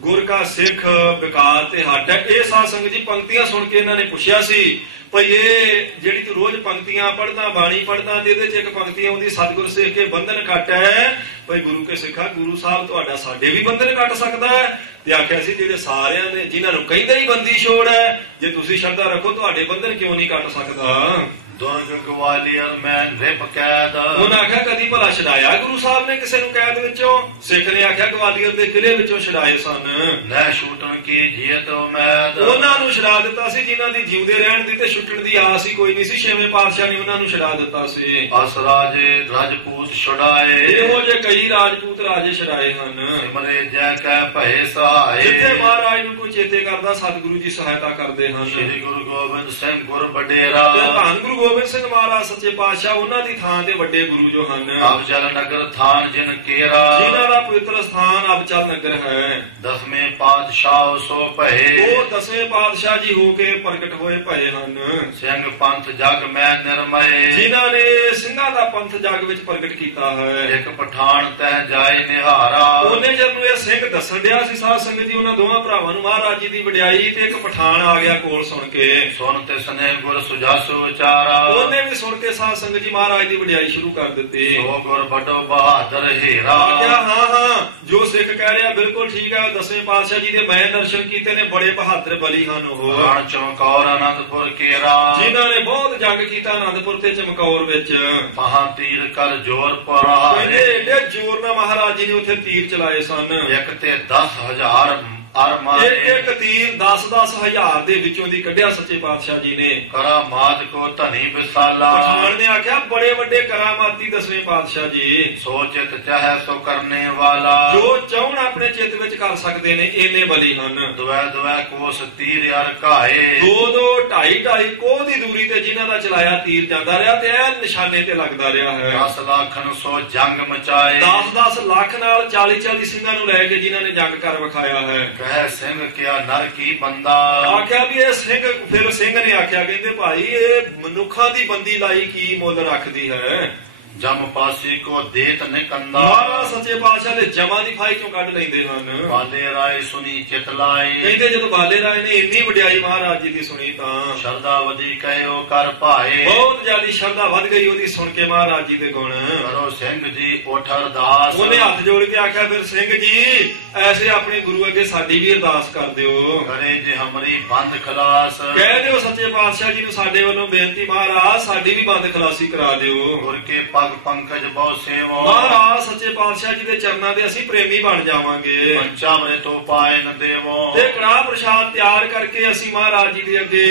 ਗੁਰ ਕਾ ਸਿੱਖ ਵਿਕਾਰ ਤੇ ਹੱਟ ਹੈ। ਇਹ ਸਾਧ ਸੰਗਤ ਜੀ ਪੰਕਤੀਆਂ ਸੁਣ ਕੇ ਇਹਨਾਂ ਨੇ ਪੁੱਛਿਆ ਸੀ ਭਈ ਇਹ ਜਿਹੜੀ ਤੂੰ ਰੋਜ਼ ਪੰਕਤੀਆਂ ਪੜਦਾ ਬਾਣੀ ਪੜਦਾ ਤੇ ਇਹਦੇ ਚ ਇੱਕ ਪੰਕਤੀ ਆਉਂਦੀ ਸਤਿਗੁਰ ਸਿੱਖ ਕੇ ਬੰਧਨ ਕੱਟ ਹੈ, ਭਈ ਗੁਰੂ ਕੇ ਸਿੱਖਾ ਗੁਰੂ ਸਾਹਿਬ ਤੁਹਾਡਾ ਸਾਡੇ ਵੀ ਬੰਧਨ ਕੱਟ ਸਕਦਾ ਹੈ। ਤੇ ਆਖਿਆ ਸੀ ਜਿਹੜੇ ਸਾਰਿਆਂ ਨੇ ਜਿਨ੍ਹਾਂ ਨੂੰ ਕਹਿੰਦੇ ਹੀ ਬੰਦੀ ਛੋੜ ਹੈ, ਜੇ ਤੁਸੀਂ ਸ਼ਰਧਾ ਰੱਖੋ ਤੁਹਾਡੇ ਬੰਧਨ ਕਿਉਂ ਨਹੀਂ ਕੱਟ ਸਕਦਾ। दुर्ग ग्वालियर में रिप कैद, ਉਹਨਾਂ ਆਖਿਆ ਕਦੀ ਭਲਾ ਛਡਾਇਆ ਗੁਰੂ ਸਾਹਿਬ ਨੇ ਕਿਸੇ ਨੂੰ ਕੈਦ ਵਿੱਚੋਂ। ਸਿੱਖ ਨੇ ਆਖਿਆ ਗਵਾਲੀਅਰ ਦੇ ਕਿਲੇ ਵਿੱਚੋਂ ਛਡਾਏ ਸਨ। न छूटन की जियत उम्मीद, ਉਹਨਾਂ ਨੂੰ ਛਡਾ ਦਿੱਤਾ ਸੀ ਜਿਨ੍ਹਾਂ ਦੀ ਜਿਉਂਦੇ ਰਹਿਣ ਦੀ ਤੇ ਛੁੱਟਣ ਦੀ ਆਸ ਹੀ ਕੋਈ ਨਹੀਂ ਸੀ। ਛੇਵੇਂ ਪਾਤਸ਼ਾਹ ਨੇ ਉਹਨਾਂ ਨੂੰ ਛਡਾ ਦਿੱਤਾ ਸੀ। अस राजे राजपूत छुड़ाए, ਇਹੋ ਜਿਹੇ ਕਈ ਰਾਜਪੂਤ ਰਾਜੇ ਛਡਾਏ ਹਨ। सिमरे जय कै भय सहाय, ਜਿੱਥੇ ਮਹਾਰਾਜ ਨੂੰ ਕੋਈ ਚੇਤੇ ਕਰਦਾ ਸਤਿਗੁਰੂ ਜੀ ਸਹਾਇਤਾ ਕਰਦੇ ਹਨ। श्री गुरु गोबिंद सिंह गुर बडेरा, ਤੇ ਧੰਨ ਗੁਰੂ ਗੋਬਿੰਦ ਸਿੰਘ ਮਹਾਰਾਜ ਸੱਚੇ ਪਾਤਸ਼ਾਹ ਉਹਨਾਂ ਦੀ ਥਾਂ ਤੇ ਵੱਡੇ ਗੁਰੂ ਜੋ ਹਨ, अबचल नगर थान जिन केरा, ਜਿਨ੍ਹਾਂ ਦਾ ਪਵਿੱਤਰ ਸਥਾਨ ਅਬਚਲ ਨਗਰ ਹੈ। दसवें पातशाह सो भये, ਉਹ ਦਸਵੇਂ ਪਾਤਸ਼ਾਹ ਜੀ ਹੋ ਕੇ ਪ੍ਰਗਟ ਹੋਏ ਭਏ ਹਨ, सिंह पंथ जग में निर्मय, ਜਿਨ੍ਹਾਂ ਨੇ ਸਿੰਘਾਂ ਦਾ ਪੰਥ ਜਗ ਵਿੱਚ ਪ੍ਰਗਟ ਕੀਤਾ ਹੈ। एक पठान तह जाए निहारा, ਉਹਨੇ ਜਦ ਨੂੰ ਇਹ ਸਿੰਘ ਦੱਸਣ ਡਿਆ ਸੀ ਸਾਧ ਸੰਗਤ ਜੀ ਉਹਨਾਂ ਦੋਵਾਂ ਭਰਾਵਾਂ ਨੂੰ ਮਹਾਰਾਜ ਜੀ ਦੀ ਵਡਿਆਈ, ਤੇ ਇੱਕ ਪਠਾਨ ਆ ਗਿਆ ਕੋਲ ਸੁਣ ਕੇ। सुनते स्नेह गुर सुजासु विचारा, ਉਹਨੇ ਵੀ ਸੁਣ ਕੇ ਸਾਧ ਸੰਗਤ ਜੀ ਮਹਾਰਾਜ ਦੀ ਵਡਿਆਈ ਸ਼ੁਰੂ ਕਰ ਦਿੱਤੀ। सो गुर बडो बहादुर हेरा, ਆਖਿਆ ਹਾਂ ਜੋ ਸਿੱਖ ਕਹਿ ਰਿਹਾ ਬਿਲਕੁਲ ਠੀਕ ਹੈ। ਦਸਵੇਂ ਪਾਤਸ਼ਾਹ ਜੀ ਦੇ ਮੈਂ ਦਰਸ਼ਨ ਕੀਤੇ ਨੇ, ਬੜੇ ਬਹਾਦਰ ਬਲੀ ਹਨ ਉਹ, रण चमकौर आनंदपुर केरा, ਜਿਨ੍ਹਾਂ ਨੇ ਬਹੁਤ ਜੰਗ ਕੀਤਾ ਆਨੰਦਪੁਰ ਤੇ ਚਮਕੌਰ ਵਿੱਚ। महा तीर कर जोर प्रहार, ਕਹਿੰਦੇ ਏਡੇ ਜ਼ੋਰ ਨਾਲ ਮਹਾਰਾਜ ਜੀ ਨੇ ਉੱਥੇ ਤੀਰ ਚਲਾਏ ਸਨ। एक ते 10,000 अर ਇੱਕ मारे, ਇੱਕ ਤੀਰ 10-10 ਹਜ਼ਾਰ ਦੇ ਵਿੱਚੋਂ ਦੀ ਕੱਢਿਆ ਸੱਚੇ ਪਾਤਸ਼ਾਹ ਜੀ ਨੇ। करा माद को धनी विसाला, ਪਠਾਨ ਨੇ ਆਖਿਆ ਬੜੇ ਵੱਡੇ ਕਰਾਮਾਤੀ ਦਸਵੇਂ ਪਾਤਸ਼ਾਹ ਜੀ, सोचित चाहे सो करने वाला, ਜੋ ਚਾਹਣ ਆਪਣੇ ਚਿੱਤ ਵਿੱਚ ਕਰ ਸਕਦੇ ਨੇ ਇੰਨੇ ਬਲੀ ਹਨ। दुआ दुआ कोस तीर अर काए, 2-2 2.5 ਕੋਹ ਦੀ ਦੂਰੀ ਤੇ ਜਿਨ੍ਹਾਂ ਦਾ ਚਲਾਇਆ ਤੀਰ ਜਾਂਦਾ ਰਿਹਾ ਤੇ ਇਹ ਨਿਸ਼ਾਨੇ ਤੇ ਲੱਗਦਾ ਰਿਹਾ ਹੈ। 10 लाखन सो जंग मचाए, 10-10 ਲੱਖ ਨਾਲ 40-40 ਸਿੰਘਾਂ ਨੂੰ ਲੈ ਕੇ ਜਿਨ੍ਹਾਂ ਨੇ ਜੰਗ ਕਰ ਵਿਖਾਇਆ ਹੈ। कह सिंह क्या नर की बंदा, ਆਖਿਆ ਵੀ ਇਹ ਸਿੰਘ, ਫਿਰ ਸਿੰਘ ਨੇ ਆਖਿਆ ਕਹਿੰਦੇ ਭਾਈ ਇਹ ਮਨੁੱਖਾਂ ਦੀ ਬੰਦੀ ਲਾਈ ਕੀ ਮੁੱਲ ਰੱਖਦੀ ਹੈ। जम पासी को देत निकंदा, ਮਹਾਰਾਜ ਸੱਚੇ ਪਾਤਸ਼ਾਹ ਦੇ ਜਮਾਂ ਦੀ ਫਾਈ ਚੋਂ ਕੱਢ ਲੈਂਦੇ ਹਨ। बाले राय सुनी चितलाई, ਕਹਿੰਦੇ ਜਦੋਂ ਬਾਲੇ ਰਾਏ ਨੇ ਇੰਨੀ ਵਡਿਆਈ ਮਹਾਰਾਜ ਜੀ ਦੀ ਸੁਣੀ ਤਾਂ शरदा वदी कहो कर पाए, ਬਹੁਤ ਜ਼ਿਆਦਾ ਸ਼ਰਧਾ ਵੱਧ ਗਈ ਉਹਦੀ ਸੁਣ ਕੇ ਮਹਾਰਾਜ ਜੀ ਦੇ ਗੁਣ। करो सिंह जी उठ अरदास, ਉਹਨੇ ਹੱਥ ਜੋੜ ਕੇ ਆਖਿਆ ਫਿਰ ਸਿੰਘ ਜੀ ਐਸੇ ਆਪਣੇ ਗੁਰੂ ਅੱਗੇ ਸਾਡੀ ਵੀ ਅਰਦਾਸ ਕਰ ਦਿਓ। करे जे हमारी बंद खलास, ਕਹਿ ਦਿਓ ਸੱਚੇ ਪਾਤਸ਼ਾਹ ਜੀ ਨੂੰ ਸਾਡੇ ਵੱਲੋਂ ਬੇਨਤੀ ਮਹਾਰਾਜ ਸਾਡੀ ਵੀ ਬੰਦ ਖਲਾਸੀ ਕਰਾ ਦਿਓ। गुर के पग पंकज बहु सेवो, ਮਹਾਰਾਜ ਸੱਚੇ ਪਾਤਸ਼ਾਹ ਜੀ ਦੇ ਚਰਨਾਂ ਦੇ ਅਸੀਂ ਪ੍ਰੇਮੀ ਬਣ ਜਾਵਾਂਗੇ। पंचामृतो पाए न देवो, ਤੇ ਕੜਾਹ ਪ੍ਰਸ਼ਾਦ ਤਿਆਰ ਕਰਕੇ ਅਸੀਂ ਮਹਾਰਾਜ ਜੀ ਦੇ ਅੱਗੇ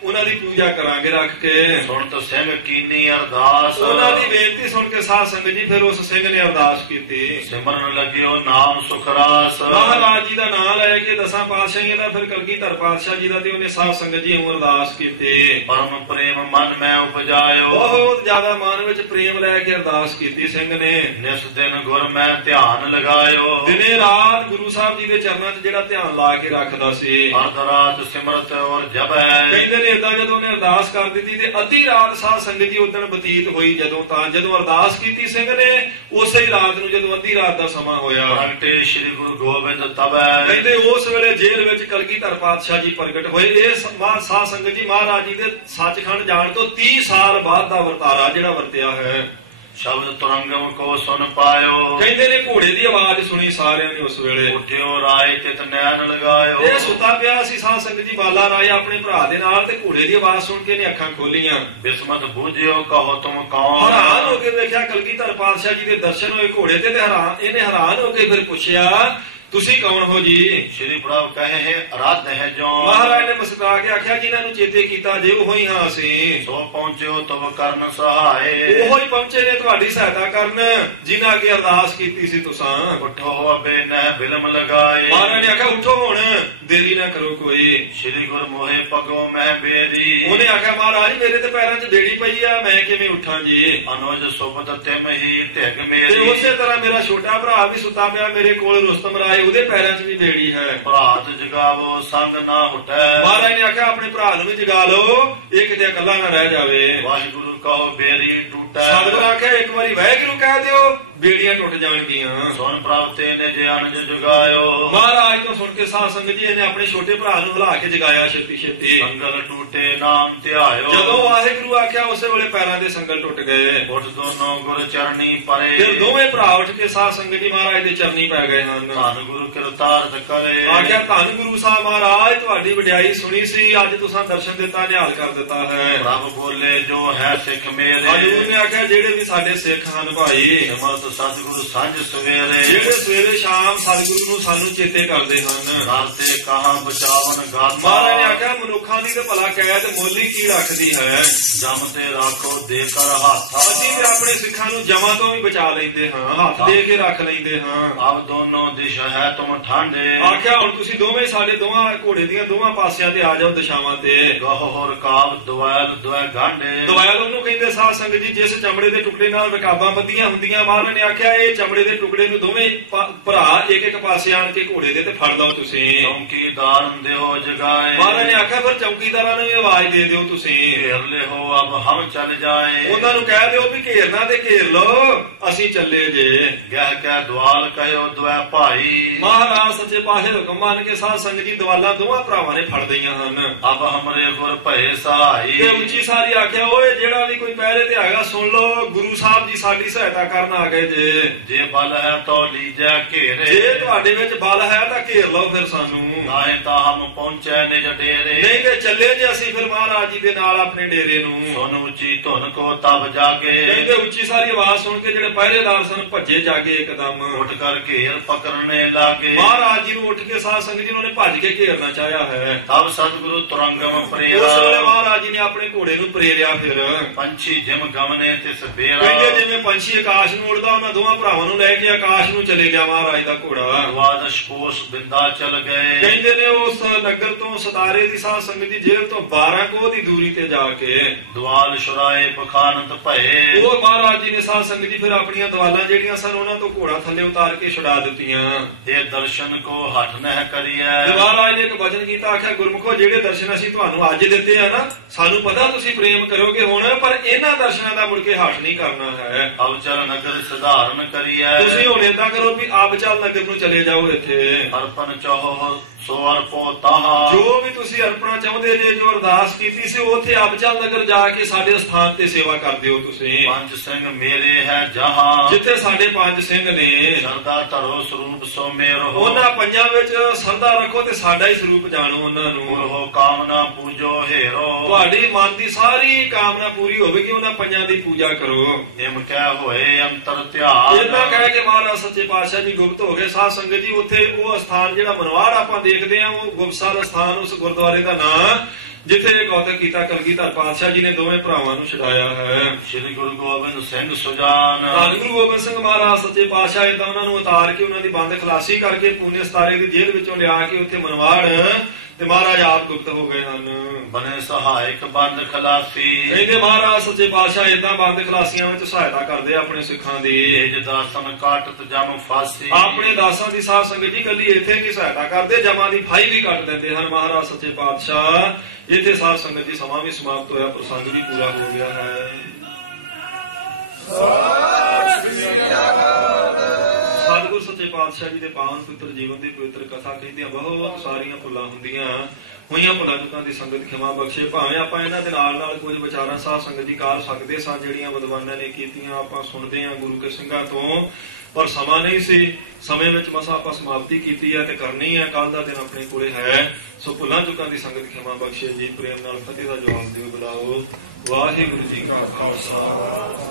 ਉਹਨਾਂ ਦੀ ਪੂਜਾ ਕਰਾਂਗੇ ਰੱਖ ਕੇ। सुनत सिंह कीनी अरदास, ਉਹਨਾਂ ਦੀ ਬੇਨਤੀ ਸੁਣ ਕੇ ਸਾਧ ਸੰਗਤ ਜੀ ਫਿਰ ਉਸ ਸਿੰਘ ਨੇ ਅਰਦਾਸ ਕੀਤੀ। सिमरन लगियो नाम सुखरास, ਮਹਾਰਾਜ ਜੀ ਦਾ ਨਾਮ ਲੈ ਕੇ ਦਸਾਂ ਪਾਤਸ਼ਾਹੀਆਂ ਦਾ ਫਿਰ ਕਲਗੀਧਰ ਪਾਤਸ਼ਾਹ ਜੀ ਦਾ ਤੇ ਉਹਨੇ ਸਾਧ ਸੰਗਤ ਜੀ ਨੂੰ ਅਰਦਾਸ ਕੀਤੀ। परम प्रेम मन में उपजायो, ਬਹੁਤ ਜ਼ਿਆਦਾ ਮਨ ਵਿੱਚ ਪ੍ਰੇਮ ਲੈ ਕੇ ਅਰਦਾਸ ਕੀਤੀ ਸਿੰਘ ਨੇ। निस दिन गुर में ध्यान लगायो, ਦਿਨੇ ਰਾਤ ਗੁਰੂ ਸਾਹਿਬ ਜੀ ਦੇ ਚਰਨਾਂ 'ਚ ਜਿਹੜਾ ਧਿਆਨ ਲਾ ਕੇ ਰੱਖਦਾ ਸੀ। अर्ध रात सिमरत और जब है, ਕਹਿੰਦੇ ਨੇ ਏਦਾਂ ਜਦੋਂ ਉਹਨੇ ਅਰਦਾਸ ਕਰ ਦਿੱਤੀ ਤੇ ਅੱਧੀ ਰਾਤ ਸਾਧ ਸੰਗਤ ਜੀ ਉਦਣ ਬਤੀਤ ਹੋਈ। ਜਦੋਂ ਅਰਦਾਸ ਕੀਤੀ ਸਿੰਘ ਨੇ ਉਸੇ ਹੀ ਰਾਤ ਨੂੰ ਜਦੋਂ ਅੱਧੀ ਰਾਤ ਦਾ ਸਮਾਂ ਹੋਇਆ, प्रगटे श्री गुरु गोबिंद तब है, ਕਹਿੰਦੇ ਉਸ ਵੇਲੇ ਜੇਲ੍ਹ ਵਿੱਚ ਕਲਗੀਧਰ ਪਾਤਸ਼ਾਹ ਜੀ ਪ੍ਰਗਟ ਹੋਏ। ਇਹ ਸਾਧ ਸੰਗਤ ਜੀ ਮਹਾਰਾਜ ਜੀ ਦੇ ਸੱਚਖੰਡ ਜਾਣ ਤੋਂ 30 ਸਾਲ ਬਾਅਦ ਦਾ ਵਰਤਾਰਾ ਜਿਹੜਾ ਵਰਤਿਆ ਹੈ। शब्द तुरंगम को सुन पायो, ਕਹਿੰਦੇ ਨੇ ਘੋੜੇ ਦੀ ਆਵਾਜ਼ ਸੁਣੀ ਸਾਰਿਆਂ ਨੇ ਉਸ ਵੇਲੇ। उठ्यो राय चित नैन लगायो, ਇਹ ਸੁੱਤਾ ਪਿਆ ਸੀ ਸਾਧ ਸੰਗਤ ਜੀ ਬਾਲਾ ਰਾਏ ਆਪਣੇ ਭਰਾ ਦੇ ਨਾਲ, ਤੇ ਘੋੜੇ ਦੀ ਆਵਾਜ਼ ਸੁਣ ਕੇ ਨੇ ਅੱਖਾਂ ਖੋਲੀਆਂ। बिस्मत बूझियो कहो तुम कौन, ਹੈਰਾਨ ਹੋ ਕੇ ਵੇਖਿਆ ਕਲਗੀਧਰ ਪਾਤਸ਼ਾਹ ਜੀ ਦੇ ਦਰਸ਼ਨ ਹੋਏ ਘੋੜੇ ਤੇ ਇਹਨੇ ਹੈਰਾਨ ਹੋ ਕੇ ਫਿਰ ਪੁੱਛਿਆ ਤੁਸੀਂ ਕੌਣ ਹੋ ਜੀ? ਸ਼੍ਰੀ ਪ੍ਰਭ ਕਹੇ ਅਰਾਧ ਹੈ ਜੋ। ਮਹਾਰਾਜ ਨੇ ਮੁਸਕਰਾ ਕੇ ਆਖਿਆ ਜਿਨ੍ਹਾਂ ਨੂੰ ਚੇਤੇ ਕੀਤਾ ਜੇ ਉਹੋ ਹੀ ਹਾਂ ਅਸੀਂ। ਸੋ ਪਹੁੰਚਿਓ ਤਬ ਕਰਨ ਸਹਾਏ। ਉਹੋ ਹੀ ਪਹੁੰਚੇ ਨੇ ਤੁਹਾਡੀ ਸਹਾਇਤਾ ਕਰਨ ਜਿਨ੍ਹਾਂ ਅੱਗੇ ਅਰਦਾਸ ਕੀਤੀ ਸੀ ਤੁਸਾਂ। ਉਠੋ ਅਬੇ ਨਹਿ ਬਿਲਮ ਲਗਾਏ। ਮਹਾਰਾਜ ਨੇ ਆਖਿਆ ਉਠੋ ਹੁਣ ਦੇਰੀ ਨਾ ਕਰੋ ਕੋਈ। ਸ਼੍ਰੀ ਗੁਰ ਮੋਹੇ ਪਗੋ ਮੈਂ ਬੇਰੀ। ਉਹਨੇ ਆਖਿਆ ਮਹਾਰਾਜ ਮੇਰੇ ਤੇ ਪੈਰਾਂ 'ਚ ਬੇੜੀ ਪਈ ਆ ਮੈਂ ਕਿਵੇਂ ਉੱਠਾਂ ਜੀ। ਅਨੋਜ ਸੁਬਤ ਤਿਮ ਹੀ ਧਿਗ ਤੇ ਮੇਰੀ। ਉਸੇ ਤਰ੍ਹਾਂ ਮੇਰਾ ਛੋਟਾ ਭਰਾ ਵੀ ਸੁੱਤਾ ਪਿਆ ਮੇਰੇ ਕੋਲ ਰੁਸਤਮ ਰਾਏ ਉਹਦੇ ਪੈਰਾਂ 'ਚ ਵੀ ਬੇੜੀ ਹੈ। ਭਰਾਤ ਜਗਾਵੋ ਸੰਗ ਨਾ ਹੁਟੈ। ਮਹਾਰਾਜ ਨੇ ਆਖਿਆ ਆਪਣੇ ਭਰਾ ਨੂੰ ਵੀ ਜਗਾ ਲਓ ਇਹ ਕਿਤੇ ਇਕੱਲਾ ਨਾ ਰਹਿ ਜਾਵੇ। ਵਾਹਿਗੁਰੂ ਕਹੋ ਬੇਰੀ ਟੂਟੈ। ਸਤਿਗੁਰ ਆਖਿਆ ਇੱਕ ਵਾਰੀ ਵਾਹਿਗੁਰੂ ਕਹਿ ਦਿਓ ਬੇੜੀਆਂ ਟੁੱਟ ਜਾਣਗੀਆਂ। ਸੁਣ ਪ੍ਰਭ ਤੇ ਨੇ ਜੇ ਅਨਜ ਜਗਾਇਓ। ਮਹਾਰਾਜ ਤੋਂ ਸੁਣ ਕੇ ਸਾਧ ਸੰਗਤ ਜੀ ਨੇ ਆਪਣੇ ਛੋਟੇ ਭਰਾ ਨੂੰ ਹਿਲਾ ਕੇ ਜਗਾਇਆ ਛੇਤੀ ਛੇਤੀ। ਸੰਗਲ ਟੂਟੇ ਨਾਮ ਧਿਆਇਓ। ਜਦੋਂ ਵਾਹਿਗੁਰੂ ਆਖਿਆ ਉਸੇ ਵੇਲੇ ਪੈਰਾਂ ਦੇ ਸੰਗਲ ਟੁੱਟ ਗਏ। ਉੱਠ ਦੋਨੋਂ ਗੁਰ ਚਰਨੀ ਪਰੇ। ਫਿਰ ਦੋਵੇਂ ਭਰਾ ਉੱਠ ਕੇ ਸਾਧ ਸੰਗਤ ਜੀ ਮਹਾਰਾਜ ਦੇ ਚਰਨੀ ਪੈ ਗਏ ਹਨ। ਧੰਨ ਗੁਰੂ ਕਿਰਤਾਰਥ ਕਰੇ। ਆਖਿਆ ਧੰਨ ਗੁਰੂ ਸਾਹਿਬ ਮਹਾਰਾਜ ਤੁਹਾਡੀ ਵਡਿਆਈ ਸੁਣੀ ਸੀ ਅੱਜ ਤੁਸੀਂ ਦਰਸ਼ਨ ਦਿੱਤਾ ਨਿਹਾਲ ਕਰ ਦਿੱਤਾ ਹੈ। ਪ੍ਰਭ ਬੋਲੇ ਜੋ ਹੈ ਸਿੱਖ ਮੇਰੇ। ਹਜ਼ੂਰ ਨੇ ਆਖਿਆ ਜਿਹੜੇ ਵੀ ਸਾਡੇ ਸਿੱਖ ਹਨ ਭਾਈ ਸਿਮਰਤ ਸਤਿਗੁਰੂ ਸਾਂਝ ਸਵੇਰੇ। ਜਿਹੜੇ ਸਵੇਰੇ ਸ਼ਾਮ ਸਤਿਗੁਰੂ ਨੂੰ ਸਾਨੂੰ ਚੇਤੇ ਕਰਦੇ ਹਨ। ਕਰਤੇ ਕਹਾਂ ਬਚਾਵਨ ਗਾਥਾ। ਮਹਾਰਾਜ ਨੇ ਆਖਿਆ ਮਨੁੱਖਾਂ ਦੀ ਤੇ ਭਲਾ ਕਹਿ ਤੇ ਮੁੱਲ ਹੀ ਕੀ ਰੱਖਦੀ ਹੈ। ਜਮ ਤੇ ਰੱਖੋ ਦੇ ਕਰ ਹੱਥ। ਅਸੀਂ ਤੇ ਆਪਣੇ ਸਿੱਖਾਂ ਨੂੰ ਜਮਾਂ ਤੋਂ ਵੀ ਬਚਾ ਲੈਂਦੇ ਹਾਂ ਹੱਥ ਦੇ ਕੇ ਰੱਖ ਲੈਂਦੇ ਹਾਂ। ਅਬ ਦੋਨੋਂ ਦਿਸ਼ ਹੈ ਤੁਮ ਠਾਂਡੇ। ਆਖਿਆ ਹੁਣ ਤੁਸੀਂ ਦੋਵੇਂ ਸਾਡੇ ਦੋਵਾਂ ਘੋੜੇ ਦੀਆਂ ਦੋਵਾਂ ਪਾਸਿਆਂ ਤੇ ਆ ਜਾਓ ਦਿਸ਼ਾਵਾਂ ਤੇ। ਗਹੋਰ ਕਾਬ ਦਵੈਲ ਦਵੈ ਗਾਂਡੇ। ਦਵੈਲ ਉਹਨੂੰ ਕਹਿੰਦੇ ਸਾਧ ਸੰਗਤ ਜੀ ਜਿਸ ਚਮੜੇ ਦੇ ਟੁਕੜੇ ਨਾਲ ਰਕਾਬਾਂ ਬੱਧੀਆਂ ਹੁੰਦੀਆਂ। ਮਹਾਰਾਜ ਨੇ ਆਖਿਆ ਇਹ ਚਮੜੇ ਦੇ ਟੁਕੜੇ ਨੂੰ ਦੋਵੇਂ ਭਰਾ ਇੱਕ ਇੱਕ ਪਾਸੇ ਆਣ ਕੇ ਘੋੜੇ ਦੇ ਤੇ ਫੜ ਲਓ ਤੁਸੀਂ। ਚੌਂਕੀਦਾਰ ਦਿਓ ਜਗਾਏ। ਮਹਾਰਾਜ ਨੇ ਆਖਿਆ ਫਿਰ ਚੌਂਕੀਦਾਰਾਂ ਨੂੰ ਵੀ ਆਵਾਜ਼ ਦੇ ਦਿਓ ਤੁਸੀਂ। ਘੇਰ ਲੈ ਹੋ ਅਬ ਹਮ ਚੱਲ ਜਾਏ। ਉਹਨਾਂ ਨੂੰ ਕਹਿ ਦਿਓ ਵੀ ਘੇਰਨਾ ਤੇ ਘੇਰ ਲਓ ਅਸੀਂ ਚੱਲੇ ਜੇ। ਗਹਿ ਕਹਿ ਦਵਾਲ ਕਹਿਓ ਦਵੈ ਭਾਈ। ਮਹਾਰਾਜ ਸੱਚੇ ਪਾਤਸ਼ਾਹ ਹੁਕਮ ਮੰਨ ਕੇ ਸਾਧ ਸੰਗਤ ਜੀ ਦਵਾਲਾਂ ਦੋਵਾਂ ਭਰਾਵਾਂ ਨੇ ਫੜ ਲਈਆਂ ਹਨ। ਅਬ ਹਮਰੇ ਗੁਰ ਭਏ ਸਹਾਈ। ਤੇ ਉੱਚੀ ਸਾਰੀ ਆਖਿਆ ਓਏ ਜਿਹੜਾ ਵੀ ਕੋਈ ਪਹਿਰੇ ਤੇ ਹੈਗਾ ਸੁਣ ਲਓ ਗੁਰੂ ਸਾਹਿਬ ਜੀ ਸਾਡੀ ਸਹਾਇਤਾ ਕਰਨ ਆ ਗਏ ਜੇ ਬਲ ਹੈ ਤੋ ਲੀਜੈ ਘੇਰੇ। ਜੇ ਤੁਹਾਡੇ ਵਿੱਚ ਬਲ ਹੈ ਤਾਂ ਘੇਰ ਲਓ ਫਿਰ ਸਾਨੂੰ। ਨਾਹੇ ਤਾਂ ਹਮ ਪਹੁੰਚੈ ਨਿਜ ਡੇਰੇ। ਨਹੀਂ ਤੇ ਚੱਲੇ ਜੇ ਅਸੀਂ ਫਿਰ ਮਹਾਰਾਜ ਜੀ ਦੇ ਨਾਲ ਆਪਣੇ ਡੇਰੇ ਨੂੰ। ਸੁਨ ਉੱਚੀ ਧੁਨ ਕੋ ਤਬ ਜਾਗੇ। ਕਹਿੰਦੇ ਉੱਚੀ ਸਾਰੀ ਆਵਾਜ਼ ਸੁਣ ਕੇ ਜਿਹੜੇ ਪਹਿਰੇਦਾਰ ਸਨ ਭੱਜੇ ਜਾਗੇ ਇੱਕਦਮ। ਉੱਠ ਕਰ ਘੇਰ ਪਕੜਨੇ ਲਾਗੇ। ਮਹਾਰਾਜ ਜੀ ਨੂੰ ਉੱਠ ਕੇ ਸਾਧ ਸੰਗਤ ਜੀ ਨੇ ਭੱਜ ਕੇ ਘੇਰਨਾ ਚਾਹਿਆ ਹੈ। ਤਬ ਸਤਿਗੁਰੂ ਤੁਰੰਗਮ ਉਸ ਪ੍ਰੇਰਾ। ਵੇਲੇ ਮਹਾਰਾਜ ਜੀ ਨੇ ਆਪਣੇ ਘੋੜੇ ਨੂੰ ਪ੍ਰੇਰਿਆ। ਫਿਰ ਪੰਛੀ ਜਿਮ ਗਮਨੇ ਤਿਸ ਬੇਰਾ। ਕਹਿੰਦੇ ਜਿਵੇਂ ਪੰਛੀ ਆਕਾਸ਼ ਨੂੰ ਉੜਦਾ ਉਹਨਾਂ ਦੋਵਾਂ ਭਰਾਵਾਂ ਨੂੰ ਲੈ ਕੇ ਆਕਾਸ਼ ਨੂੰ ਚਲੇ ਗਿਆ ਮਹਾਰਾਜ ਦਾ ਘੋੜਾ। ਦਵਾਦਸ਼ ਕੋਸ ਬਿੰਦਾ ਚਲ ਗਏ। ਕਹਿੰਦੇ ਨੇ ਉਸ ਨਗਰ ਤੋਂ ਸਤਾਰੇ ਦੀ ਸਾਧ ਸੰਗਤ ਦੀ ਜੇਲ੍ਹ ਤੋਂ 12 ਕੋਹ ਦੀ ਦੂਰੀ ਤੇ ਜਾ ਕੇ ਦਵਾਲ ਸ਼ੁਰਾਏ ਬਖਾਨਤ ਭਏ। ਉਹ ਮਹਾਰਾਜ ਜੀ ਨੇ ਸਾਧ ਸੰਗਤ ਜੀ ਫਿਰ ਆਪਣੀਆਂ ਦਵਾਲਾਂ ਜਿਹੜੀਆਂ ਸਨ ਉਹਨਾਂ ਤੋਂ ਘੋੜਾ ਥੱਲੇ ਉਤਾਰ ਕੇ ਛੁਡਾ ਦਿੱਤੀਆਂ। ਇਹ ਦਰਸ਼ਨ ਕੋ ਹਟ ਨਹਿ ਕਰੀਐ। ਮਹਾਰਾਜ ਨੇ ਇੱਕ ਵਚਨ ਕੀਤਾ ਆਖਿਆ ਗੁਰਮੁਖੋ ਜਿਹੜੇ ਦਰਸ਼ਨ ਅਸੀਂ ਤੁਹਾਨੂੰ ਅੱਜ ਦਿੱਤੇ ਆ ਨਾ ਸਾਨੂੰ ਪਤਾ ਤੁਸੀਂ ਪ੍ਰੇਮ ਕਰੋਗੇ ਹੁਣ ਪਰ ਇਹਨਾਂ ਦਰਸ਼ਨਾਂ ਦਾ ਮੁੜ ਕੇ ਹਟ ਨਹੀਂ ਕਰਨਾ ਹੈ। ਅਵਚਲ ਨਗਰ ਸਧਾਰਨ ਕਰੀਐ। ਤੁਸੀਂ ਹੁਣ ਏਦਾਂ ਕਰੋ ਵੀ ਆਬਚਲ ਨਗਰ ਨੂੰ ਚਲੇ ਜਾਓ ਇੱਥੇ। ਅਰਪਨ ਚਾਹੋ ਸੋ ਅਰਪੋ ਤਾਹਾ। ਜੋ ਵੀ ਤੁਸੀਂ ਅਰਪਣਾ ਚਾਹੁੰਦੇ ਜੇ ਜੋ ਅਰਦਾਸ ਕੀਤੀ ਸੀ ਉੱਥੇ ਆਬਚਲ ਨਗਰ ਜਾ ਕੇ ਸਾਡੇ ਸਥਾਨ ਤੇ ਸੇਵਾ ਕਰ ਦਿਓ ਤੁਸੀਂ। ਪੰਜ ਸਿੰਘ ਮੇਰੇ ਹੈ ਜਹਾਂ। ਜਿੱਥੇ ਸਾਡੇ ਪੰਜ ਸਿੰਘ ਨੇ ਸਰਦਾ ਧਰੋ ਸਰੂਪ ਸੋ ਮੇਰੋ। ਉਹਨਾਂ ਪੰਜਾਂ ਵਿੱਚ ਸਰਦਾ ਰੱਖੋ ਤੇ ਸਾਡਾ ਹੀ ਸਰੂਪ ਜਾਣੋ ਉਹਨਾਂ ਨੂੰ। ਹੋ ਕਾਮਨਾ ਪੂਜੋ ਹੇਰੋ। ਤੁਹਾਡੀ ਮਨ ਦੀ ਸਾਰੀ ਕਾਮਨਾ ਪੂਰੀ ਹੋਵੇਗੀ ਉਹਨਾਂ ਪੰਜਾਂ ਦੀ ਪੂਜਾ ਕਰੋ। ਇਮ ਕਹਿ ਹੋਏ ਅੰਤਰ ਧਿਆਨ। ਇਦਾਂ ਕਹਿ ਕੇ ਮਹਾਰਾਜ ਸੱਚੇ ਪਾਤਸ਼ਾਹ ਜੀ ਗੁਪਤ ਹੋ ਗਏ। ਸਾਧ ਸੰਗਤ ਜੀ ਉੱਥੇ ਉਹ ਸਥਾਨ ਜਿਹੜਾ ਮਨਵਾੜ ਆਪਾਂ ਦੇਖਦੇ ਆ ਉਹ ਗੁਪਤਸਰ ਸਥਾਨ ਉਸ ਗੁਰਦੁਆਰੇ ਦਾ ਨਾਂ ਜਿੱਥੇ ਕੌਤਕ ਕੀਤਾ ਕਲਗੀਧਰ ਪਾਤਸ਼ਾਹ ਜੀ ਨੇ ਦੋਵੇਂ ਭਰਾਵਾਂ ਨੂੰ ਛੁਡਾਇਆ ਹੈ। ਸ੍ਰੀ ਗੁਰੂ ਗੋਬਿੰਦ ਸਿੰਘ ਸੁਜਾਨ। ਧੰਨ ਗੁਰੂ ਗੋਬਿੰਦ ਸਿੰਘ ਮਹਾਰਾਜ ਸੱਚੇ ਪਾਤਸ਼ਾਹ ਏਦਾਂ ਉਹਨਾਂ ਨੂੰ ਉਤਾਰ ਕੇ ਉਹਨਾਂ ਦੀ ਬੰਦ ਖਲਾਸੀ ਕਰਕੇ ਪੂਨੇ ਸਤਾਰੇ ਦੀ ਜੇਲ੍ਹ ਵਿੱਚੋਂ ਲਿਆ ਕੇ ਉੱਥੇ ਮਨਵਾੜ ਤੇ ਮਹਾਰਾਜ ਆਪ ਗੁਪਤ ਹੋ ਗਏ ਹਨ। ਬਨੇ ਸਹਾਇਕ ਬੰਦ ਖਲਾਸੀ। ਕਹਿੰਦੇ ਮਹਾਰਾਜ ਸੱਚੇ ਪਾਤਸ਼ਾਹ ਏਦਾਂ ਬੰਦ ਖਲਾਸੀਆਂ ਵਿੱਚ ਸਹਾਇਤਾ ਕਰਦੇ ਆਪਣੇ ਸਿੱਖਾਂ ਦੀ। ਤੇਜ ਦਾਸਨ ਕਾਟਤ ਜਮ ਫਾਸੀ। ਆਪਣੇ ਦਾਸਾਂ ਦੀ ਸਾਧ ਸੰਗਤ ਜੀ ਕੱਲੀ ਇੱਥੇ ਨਹੀਂ ਸਹਾਇਤਾ ਕਰਦੇ ਜਮਾਂ ਦੀ ਫਾਈ ਵੀ ਕੱਟ ਦਿੰਦੇ ਹਨ ਮਹਾਰਾਜ ਸੱਚੇ ਪਾਤਸ਼ਾਹ। ਇੱਥੇ ਸਾਧ ਸੰਗਤ ਜੀ ਸਮਾਂ ਵੀ ਸਮਾਪਤ ਹੋਇਆ ਪ੍ਰਸੰਗ ਵੀ ਪੂਰਾ ਹੋ ਗਿਆ ਹੈ। ਸਤਿਗੁਰ ਸੱਚੇ ਪਾਤਸ਼ਾਹ ਜੀ ਦੇ ਪਾਵਨ ਪਵਿੱਤਰ ਜੀਵਨ ਦੀ ਪਵਿੱਤਰ ਕਥਾ ਕਹਿੰਦਿਆਂ ਬਹੁਤ ਸਾਰੀਆਂ ਭੁੱਲਾਂ ਹੁੰਦੀਆਂ ਹੋਈਆਂ ਭੁੱਲਾਂ ਚੁੱਕਾਂ ਦੀ ਸੰਗਤ ਖਿਮਾ ਬਖਸ਼ੇ। ਭਾਵੇਂ ਆਪਾਂ ਇਹਨਾਂ ਦੇ ਨਾਲ ਕੁਝ ਵਿਚਾਰਾਂ ਸਾਧ ਸੰਗਤ ਦੀ ਕਰ ਸਕਦੇ ਸਾਂ ਜਿਹੜੀਆਂ ਵਿਦਵਾਨਾਂ ਨੇ ਕੀਤੀਆਂ ਆਪਾਂ ਸੁਣਦੇ ਹਾਂ ਗੁਰੂ ਕੇ ਸਿੰਘਾਂ ਤੋਂ ਪਰ ਸਮਾਂ ਨਹੀਂ ਸੀ। ਸਮੇਂ ਵਿੱਚ ਮਸਾਂ ਆਪਾਂ ਸਮਾਪਤੀ ਕੀਤੀ ਹੈ ਤੇ ਕਰਨੀ ਹੈ। ਕੱਲ ਦਾ ਦਿਨ ਆਪਣੇ ਕੋਲੇ ਹੈ। ਸੋ ਭੁੱਲਾਂ ਚੁੱਕਾਂ ਦੀ ਸੰਗਤ ਖਿਮਾ ਬਖਸ਼ੇ ਜੀ। ਪ੍ਰੇਮ ਨਾਲ ਫਤਿਹ ਦਾ ਜਵਾਬ ਦਿਓ ਬੁਲਾਓ। ਵਾਹਿਗੁਰੂ ਜੀ ਕਾ ਖਾਲਸਾ।